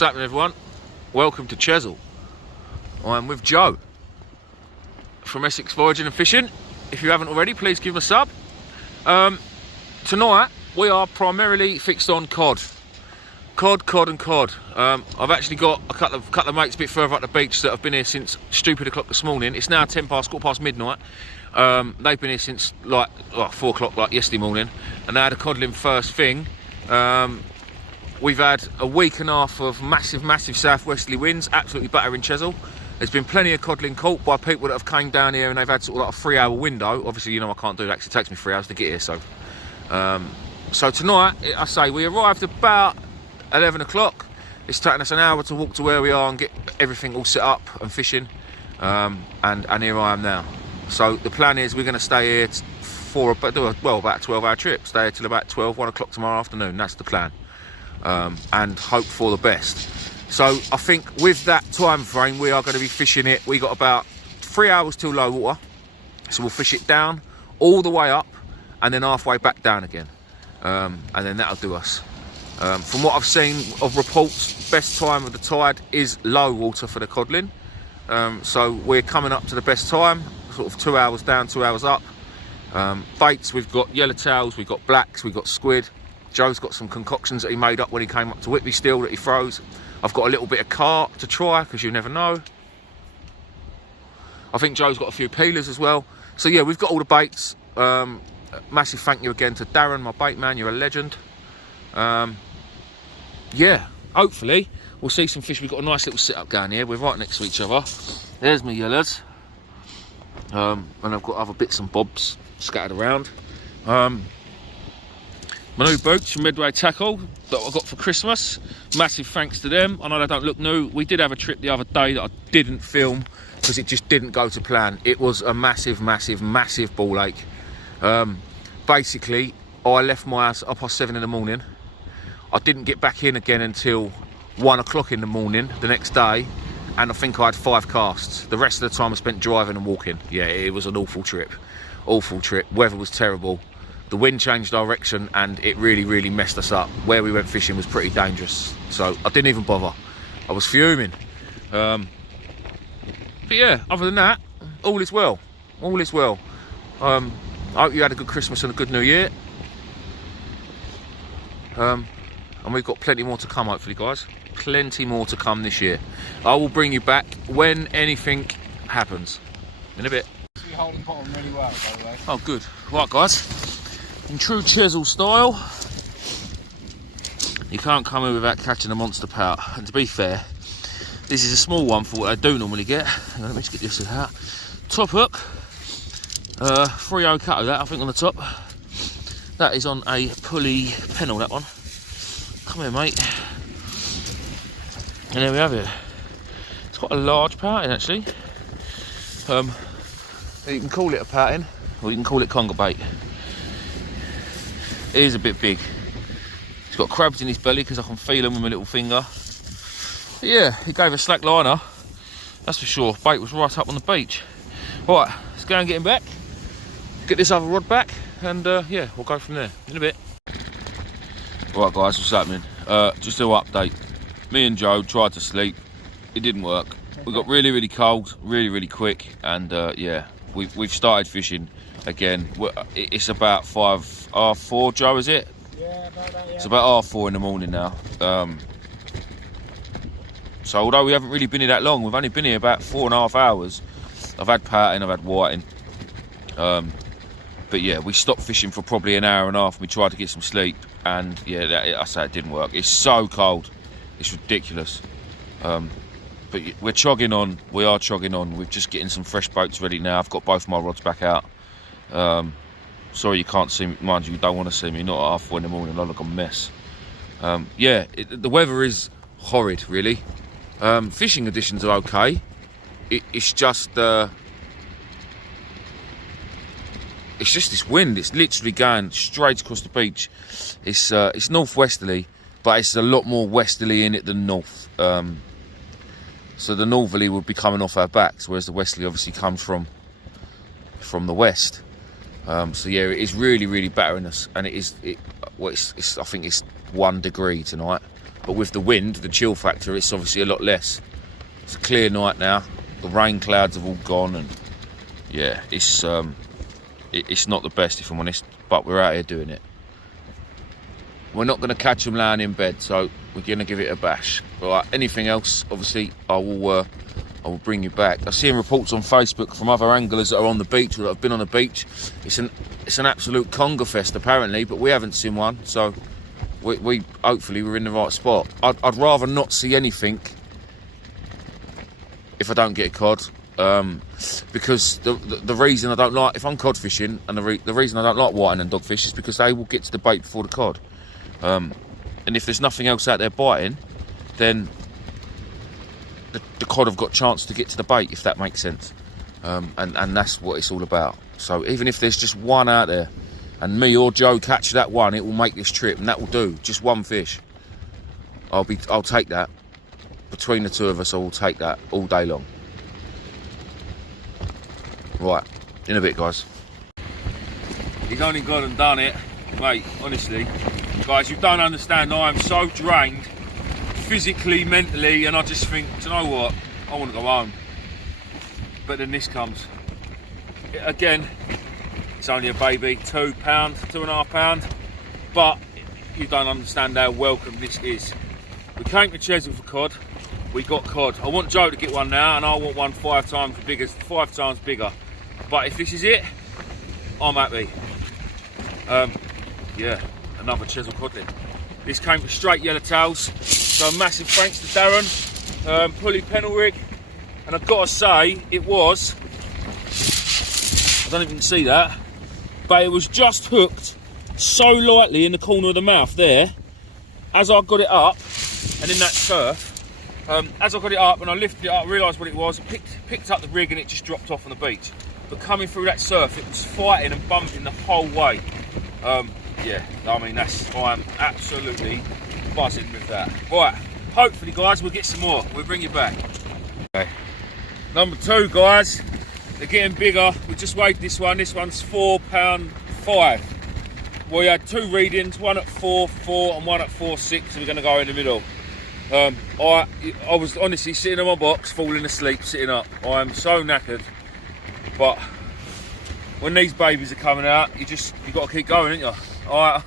What's happening, everyone? Welcome to Chesil. I'm with Joe from Essex Foraging and Fishing. If you haven't already, please give him a sub. Tonight we are primarily fixed on cod. Cod. I've actually got a couple of mates a bit further up the beach that have been here since stupid o'clock this morning. It's now quarter past midnight. They've been here since like 4 o'clock, like yesterday morning, and they had a codling first thing. We've had a week and a half of massive southwesterly winds, absolutely battering Chesil. There's been plenty of codling caught by people that have came down here and they've had sort of like a 3-hour window. Obviously, you know I can't do that because it takes me 3 hours to get here. So tonight, I say, we arrived about 11 o'clock. It's taken us an hour to walk to where we are and get everything all set up and fishing. And here I am now. So the plan is we're going to stay here for about a 12-hour trip. Stay here till about 1 o'clock tomorrow afternoon. That's the plan. And hope for the best. So I think with that time frame we are going to be fishing it. We got about 3 hours till low water, so we'll fish it down all the way up and then halfway back down again, and then that'll do us. From what I've seen of reports, best time of the tide is low water for the codling, so we're coming up to the best time, sort of 2 hours down, 2 hours up. Baits, we've got yellowtails, we've got blacks, we've got squid. Joe's got some concoctions that he made up when he came up to Whitby still that he throws. I've got a little bit of carp to try because you never know. I think Joe's got a few peelers as well. So yeah, we've got all the baits. Massive thank you again to Darren, my bait man. You're a legend. Yeah, hopefully we'll see some fish. We've got a nice little sit-up going here. We're right next to each other. There's my yellows. And I've got other bits and bobs scattered around. My new boots from Midway Tackle that I got for Christmas. Massive thanks to them. I know they don't look new. We did have a trip the other day that I didn't film because it just didn't go to plan. It was a massive ball ache. Basically, I left my house at 7:30 in the morning. I didn't get back in again until 1 o'clock in the morning the next day, and I think I had 5 casts. The rest of the time I spent driving and walking. Yeah, it was an awful trip. Weather was terrible. The wind changed direction and it really messed us up. Where we went fishing was pretty dangerous, so I didn't even bother. I was fuming. But yeah, other than that, all is well. I hope you had a good Christmas and a good New Year. And we've got plenty more to come, hopefully, guys. Plenty more to come this year. I will bring you back when anything happens. In a bit. You're holding bottom really well, by the way. Oh, good. Right, guys. In true Chesil style, you can't come in without catching a monster pout. And to be fair, this is a small one for what I do normally get. Hang on, let me just get this out. Top hook, 3/0 cut of that, I think, on the top. That is on a pulley pennel, that one. Come here, mate. And there we have it. It's quite a large pouting, actually. You can call it a pouting, or you can call it conger bait. It is a bit big. He's got crabs in his belly because I can feel them with my little finger. But yeah, he gave a slack liner, that's for sure. Bait was right up on the beach. Right, let's go and get him back. Get this other rod back, and yeah, we'll go from there in a bit. Right, guys, what's happening? Just a little update. Me and Joe tried to sleep. It didn't work. We got really cold, really quick, and yeah, we've started fishing again. It's about 4, Joe, is it? Yeah, about that, yeah. It's about 4 in the morning now. So although we haven't really been here that long, we've only been here about 4.5 hours. I've had pouting, I've had whiting. But yeah, we stopped fishing for probably an hour and a half. We tried to get some sleep, and yeah, I say it didn't work. It's so cold, it's ridiculous. But we're chogging on. We are chogging on. We're just getting some fresh boats ready now. I've got both my rods back out. Sorry you can't see me. Mind you don't want to see me. Not at 4:30 in the morning. I look a mess. Yeah, the weather is horrid, really. Fishing conditions are okay. It's just this wind. It's literally going straight across the beach. It's northwesterly, but it's a lot more westerly in it than north. So the northerly would be coming off our backs, whereas the westerly obviously comes from the west. So yeah, it is really battering us, and I think it's 1 degree tonight. but with the wind, the chill factor, it's obviously a lot less. It's a clear night now. The rain clouds have all gone, and yeah, it's not the best, if I'm honest, but we're out here doing it. We're not going to catch them laying in bed, so we're going to give it a bash. Right, anything else, obviously, I will bring you back. I've seen reports on Facebook from other anglers that are on the beach or that have been on the beach. It's an absolute conger fest, apparently, but we haven't seen one, so we hopefully we're in the right spot. I'd rather not see anything if I don't get a cod. Because the reason I don't like, if I'm cod fishing, and the reason I don't like whiting and dogfish is because they will get to the bait before the cod. And if there's nothing else out there biting, then the cod have got a chance to get to the bait, if that makes sense. And that's what it's all about. So even if there's just one out there, and me or Joe catch that one, it will make this trip, and that will do. Just one fish. I'll take that. Between the two of us, I will take that all day long. Right, in a bit, guys. He's only gone and done it, mate. Honestly, guys, you don't understand. I am so drained, physically, mentally, and I just think, do you know what? I want to go home. But then this comes. Again, it's only a baby, £2, £2.5, but you don't understand how welcome this is. We came to Chesil for cod. We got cod. I want Joe to get one now, and I want one 5 times bigger. But if this is it, I'm happy. Yeah, another Chesil cod then. This came with straight yellowtails, so a massive thanks to Darren. Pulley pennel rig, and I've got to say, it was, I don't even see that, but it was just hooked so lightly in the corner of the mouth there. As I got it up, and in that surf, as I got it up and I lifted it up, I realised what it was, picked up the rig, and it just dropped off on the beach. But coming through that surf, it was fighting and bumping the whole way. Yeah, I mean, I'm absolutely buzzing with that. Right, hopefully, guys, we'll get some more. We'll bring you back. Okay. Number 2, guys, they're getting bigger. We just weighed this one. This one's £4.5. We had 2 readings, one at 4.4 and one at 4.6, so we're going to go in the middle. I was honestly sitting in my box, falling asleep, sitting up. I am so knackered, but when these babies are coming out, you got to keep going, ain't you? I'm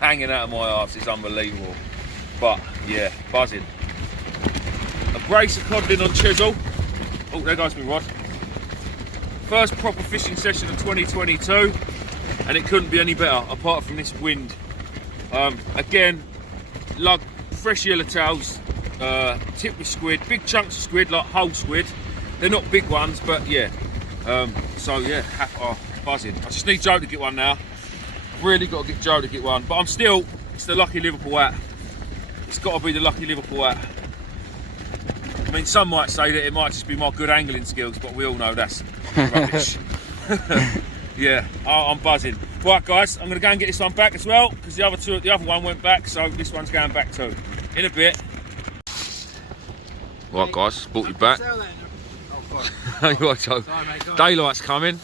hanging out of my arse. It's unbelievable, but yeah, buzzing. A brace of codling on chisel. Oh, there goes my rod. First proper fishing session of 2022, and it couldn't be any better apart from this wind. Again, lug, fresh yellowtails, tipped with squid, big chunks of squid, like whole squid. They're not big ones, but yeah. So yeah, buzzing. I just need Joe to get one now. Really got to get Joe to get one, but it's the lucky Liverpool hat. It's got to be the lucky Liverpool hat. I mean, some might say that it might just be my good angling skills, but we all know that's rubbish. Yeah, I'm buzzing. Right, guys, I'm going to go and get this one back as well, because the other one went back, so this one's going back too. In a bit. Right, guys, brought you back. Right, Joe. Sorry, mate, daylight's coming.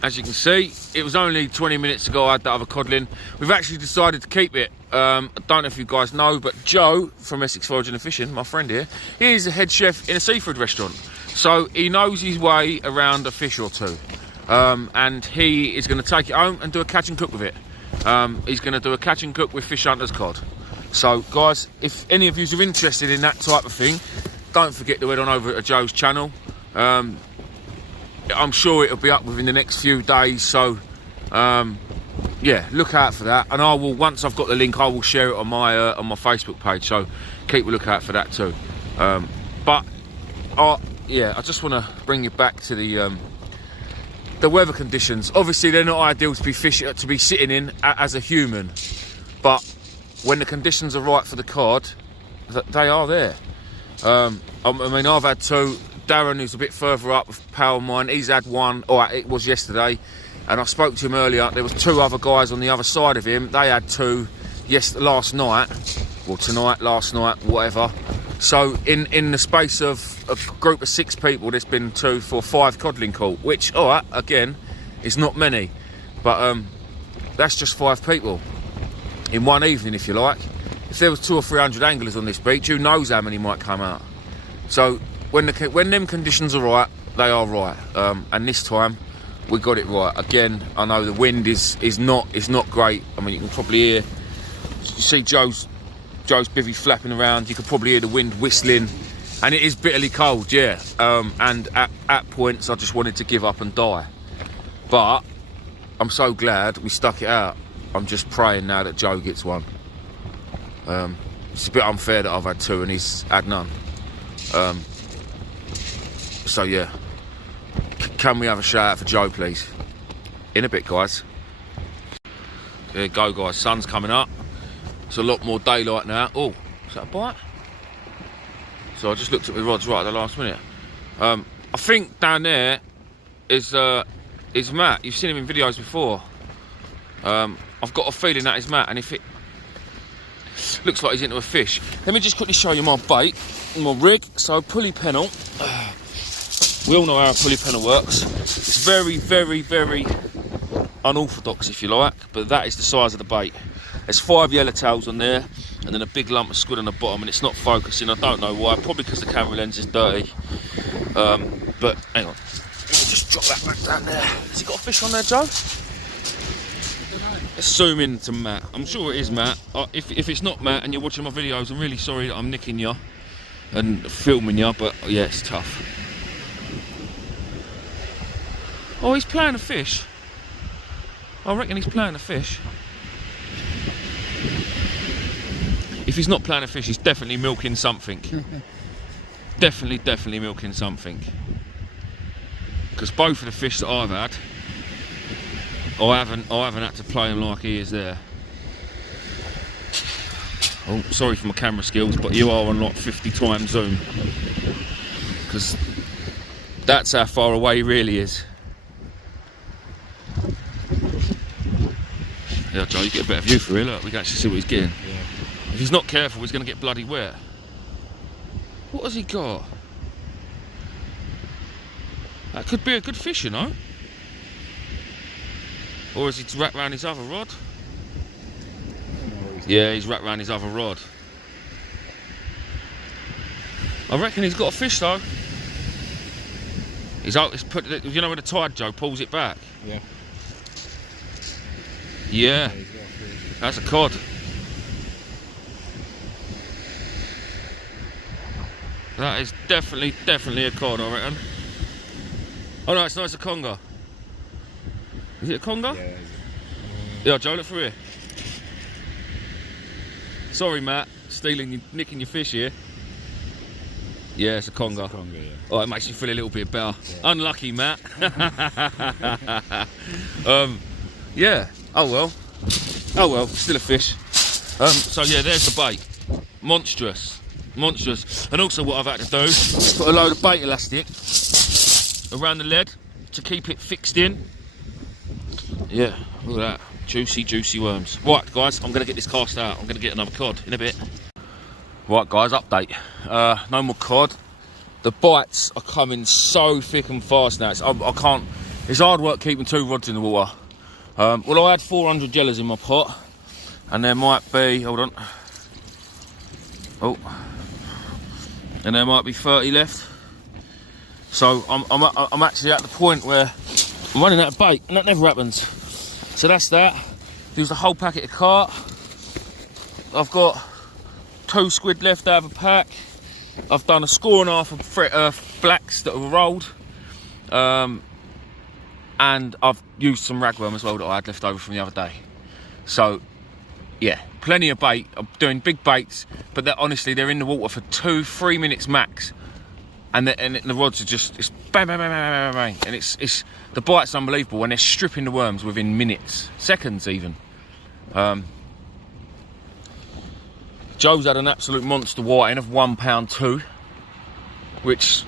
As you can see, it was only 20 minutes ago I had that other codling. We've actually decided to keep it. I don't know if you guys know, but Joe from Essex Foraging and Fishing, my friend here, he's a head chef in a seafood restaurant. So he knows his way around a fish or two. And he is going to take it home and do a catch and cook with it. He's going to do a catch and cook with Fish Hunters cod. So guys, if any of you are interested in that type of thing, don't forget to head on over to Joe's channel. I'm sure it'll be up within the next few days, so yeah, look out for that. And I will, once I've got the link, I will share it on my Facebook page, so keep a look out for that too. But yeah, I just want to bring you back to the weather conditions. Obviously they're not ideal to be sitting in as a human, but when the conditions are right for the cod, they are there. I mean, I've had 2. Darren, who's a bit further up with Power Mine, he's had 1, or it was yesterday, and I spoke to him earlier. There was 2 other guys on the other side of him. They had 2 last night, or tonight, last night, whatever. So in the space of a group of 6 people, there's been 2, 4, 5 codling caught, which, all right, again, is not many, but that's just 5 people in one evening, if you like. if there was 200 or 300 anglers on this beach, who knows how many might come out. So when them conditions are right, they are right. And this time we got it right. Again, I know the wind is not great. I mean, you can probably hear, you see Joe's bivvy flapping around. You could probably hear the wind whistling, and it is bitterly cold, yeah. And at points I just wanted to give up and die. But I'm so glad we stuck it out. I'm just praying now that Joe gets one. It's a bit unfair that I've had 2 and he's had none. So yeah, can we have a shout out for Joe, please? In a bit, guys. There you go, guys. Sun's coming up. It's a lot more daylight now. Oh, is that a bite? So I just looked at my rods right at the last minute. I think down there is Matt. You've seen him in videos before. I've got a feeling that is Matt, and if it looks like he's into a fish. Let me just quickly show you my bait, my rig. So pulley pennel. We all know how a pulley pennel works. It's very, very, very unorthodox, if you like, but that is the size of the bait. There's 5 yellowtails on there, and then a big lump of squid on the bottom, and it's not focusing. I don't know why. Probably because the camera lens is dirty. But hang on. Let me just drop that back down there. Has he got a fish on there, Joe? Let's zoom in to Matt. I'm sure it is Matt. If it's not Matt and you're watching my videos, I'm really sorry that I'm nicking you and filming you, but yeah, it's tough. Oh, he's playing a fish. I reckon he's playing a fish. If he's not playing a fish, he's definitely milking something. Definitely milking something. Because both of the fish that I've had, I haven't had to play him like he is there. Oh, sorry for my camera skills, but you are on like 50 times zoom. Because that's how far away he really is. Yeah, Joe, you get a better view for here. Look, we can actually see what he's getting. Yeah. If he's not careful, he's going to get bloody wet. What has he got? That could be a good fish, you know. Or is he wrapped around his other rod? Yeah, he's wrapped around his other rod. I reckon he's got a fish though. He's put, you know, when the tide, Joe, pulls it back. Yeah. Yeah, that's a cod. That is definitely a cod, I reckon. Oh no, it's not, it's a conger. Is it a conger? Yeah. Yeah, Joe, look through here. Sorry, Matt, nicking your fish here. Yeah, it's a conger. It's a conger, yeah. Oh, it makes you feel a little bit better. Yeah. Unlucky, Matt. Yeah. Oh well, still a fish. So yeah, there's the bait. Monstrous. And also what I've had to do is put a load of bait elastic around the lead to keep it fixed in. Yeah, look at that. Juicy worms. Right, guys, I'm going to get this cast out. I'm going to get another cod in a bit. Right, guys, update. No more cod. The bites are coming so thick and fast now. I can't. It's hard work keeping 2 rods in the water. Well, I had 400 yellows in my pot, and there might be. Hold on. Oh, and there might be 30 left. So I'm actually at the point where I'm running out of bait, and that never happens. So that's that. There's a whole packet of carp. I've got 2 squid left out of a pack. I've done a score and a half of blacks that were rolled. And I've used some ragworm as well that I had left over from the other day. So, yeah, plenty of bait. I'm doing big baits, but honestly, they're in the water for 2-3 minutes max. And the rods are just, it's bang, bang, bang, bang, bang, bang. And it's the bite's unbelievable, and they're stripping the worms within minutes, seconds even. Joe's had an absolute monster whiting of £1.2, which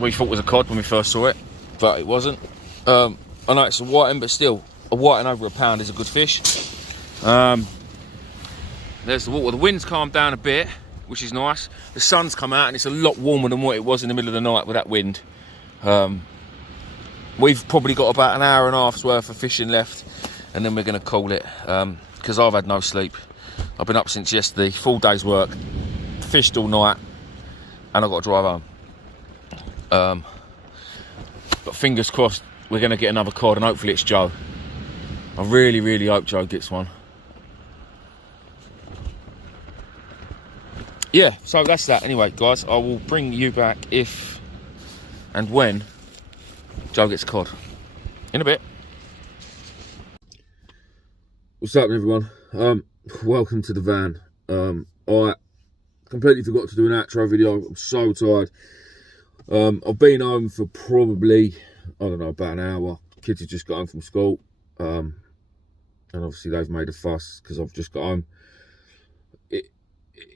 we thought was a cod when we first saw it, but it wasn't. I know it's a whiting, but still, a whiting over £1 is a good fish. There's the water. The wind's calmed down a bit, which is nice. The sun's come out and it's a lot warmer than what it was in the middle of the night with that wind. We've probably got about an hour and a half's worth of fishing left, and then we're going to call it, because I've had no sleep. I've been up since yesterday, full day's work, fished all night, and I've got to drive home. But fingers crossed we're going to get another cod, and hopefully it's Joe. I really, really hope Joe gets one. Yeah, so that's that. Anyway, guys, I will bring you back if and when Joe gets cod. In a bit. What's up, everyone? Welcome to the van. I completely forgot to do an outro video. I'm so tired. I've been home for probably, I don't know, about an hour. Kids have just got home from school. And obviously they've made a fuss because I've just got home.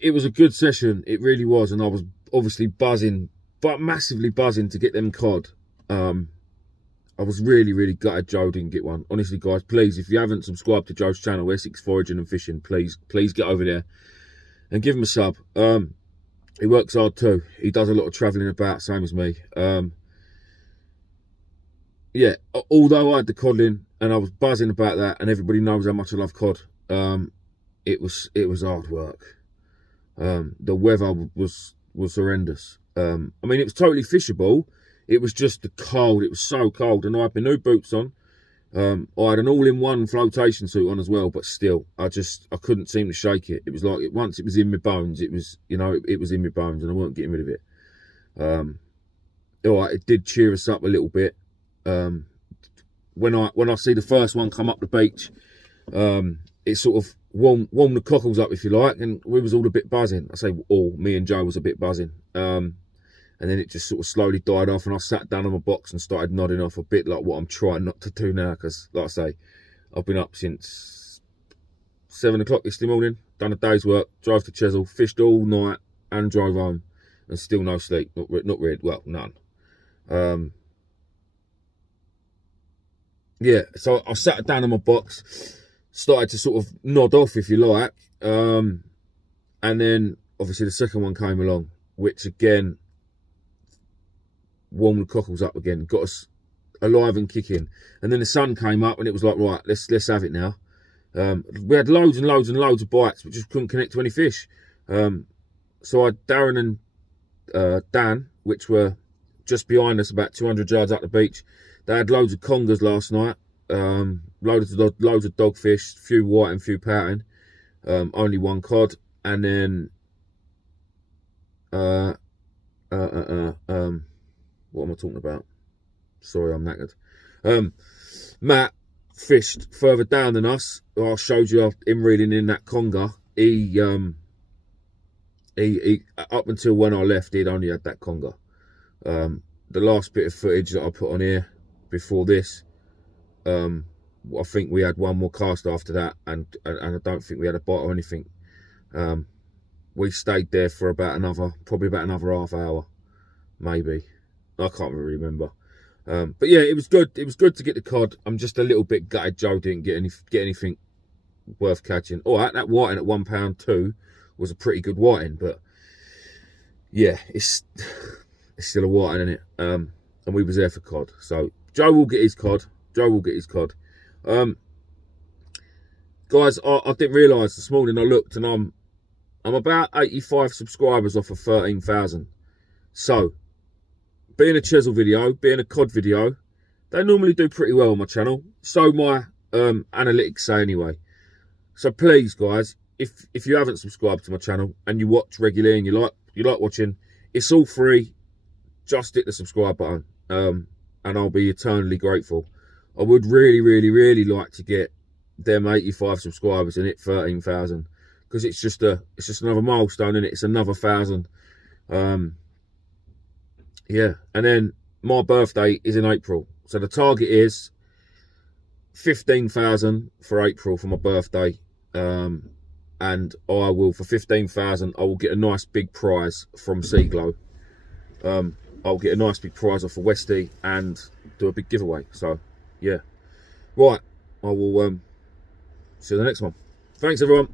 It was a good session, it really was, and I was obviously buzzing, but massively buzzing to get them cod. I was really, really gutted Joe didn't get one. Honestly, guys, please, if you haven't subscribed to Joe's channel, Essex Foraging and Fishing, please get over there and give him a sub. He works hard too. He does a lot of travelling about, same as me. Yeah, although I had the codling and I was buzzing about that, and everybody knows how much I love cod, it was hard work. The weather was horrendous. I mean, it was totally fishable. It was just the cold. It was so cold, and I had my new boots on. I had an all-in-one flotation suit on as well, but still, I couldn't seem to shake it. It was like once it was in my bones. It was, you know, it was in my bones, and I weren't getting rid of it. All right, it did cheer us up a little bit. When I see the first one come up the beach, it sort of warmed the cockles up, if you like, and we was all a bit buzzing. I say all, me and Joe was a bit buzzing. And then it just sort of slowly died off, and I sat down on my box and started nodding off, a bit like what I'm trying not to do now, because, like I say, I've been up since 7 o'clock yesterday morning, done a day's work, drove to Chesil, fished all night, and drove home, and still no sleep. Not really, well, none. Yeah, so I sat down on my box, started to sort of nod off, if you like, and then obviously the second one came along, which again warmed the cockles up again, got us alive and kicking. And then the sun came up, and it was like, right, let's have it now. We had loads and loads and loads of bites, but just couldn't connect to any fish. So I had Darren and Dan, which were just behind us, about 200 yards up the beach. They had loads of congers last night, loads of dogfish, a few white and a few pouting, only one cod, and then what am I talking about? Sorry, I'm knackered. Matt fished further down than us. I showed you him reeling in that conger. He up until when I left, he'd only had that conger. The last bit of footage that I put on here before this, I think we had one more cast after that, and I don't think we had a bite or anything. We stayed there for probably about another half hour, maybe. I can't really remember. But yeah, it was good. It was good to get the cod. I'm just a little bit gutted Joe didn't get anything worth catching. All right, that whiting at £1.2 was a pretty good whiting, but yeah, it's still a whiting, isn't it? And we was there for cod. So Joe will get his cod. Joe will get his cod. Guys, I didn't realise this morning. I looked, and I'm about 85 subscribers off of 13,000. So, being a chesil video, being a cod video, they normally do pretty well on my channel. So my analytics say anyway. So please, guys, if you haven't subscribed to my channel and you watch regularly and you like watching, it's all free. Just hit the subscribe button, and I'll be eternally grateful. I would really, really, really like to get them 85 subscribers and hit 13,000, because it's just another milestone, isn't it? It's another 1,000. Yeah, and then my birthday is in April, so the target is 15,000 for April for my birthday, and I will, for 15,000, I will get a nice big prize from Seaglow. I'll get a nice big prize off of Westy and do a big giveaway. So yeah, right, I will see you in the next one. Thanks, everyone.